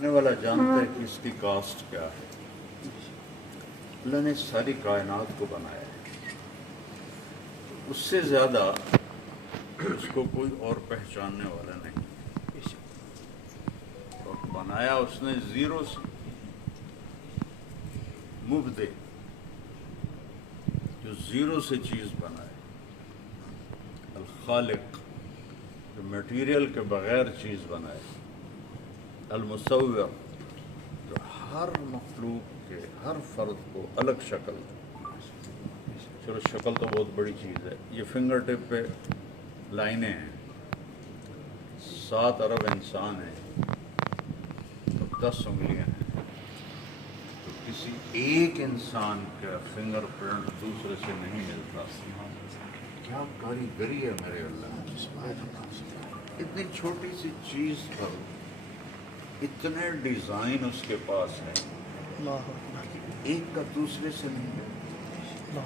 آنے والا جانتا ہے کہ اس کی کاسٹ کیا ہے۔ اللہ نے ساری کائنات کو بنایا ہے، اس سے زیادہ اس کو کوئی اور پہچاننے والا نہیں، اور بنایا اس نے زیرو سے، مبدع، جو زیرو سے چیز بنائے، الخالق، جو میٹیریل کے بغیر چیز بنائے، المصور، جو ہر مخلوق کے ہر فرد کو الگ شکل دے۔ چلو شکل تو بہت بڑی چیز ہے، یہ فنگر ٹپ پہ لائنیں ہیں، 7 ارب انسان ہیں، 10 انگلیاں ہیں، تو کسی ایک انسان کا فنگر پرنٹ دوسرے سے نہیں ملتا۔ کیا کاریگری ہے میرے اللہ، اتنی چھوٹی سی چیز پر اتنے ڈیزائن اس کے پاس ہیں، ایک کا دوسرے سے نہیں ملتا۔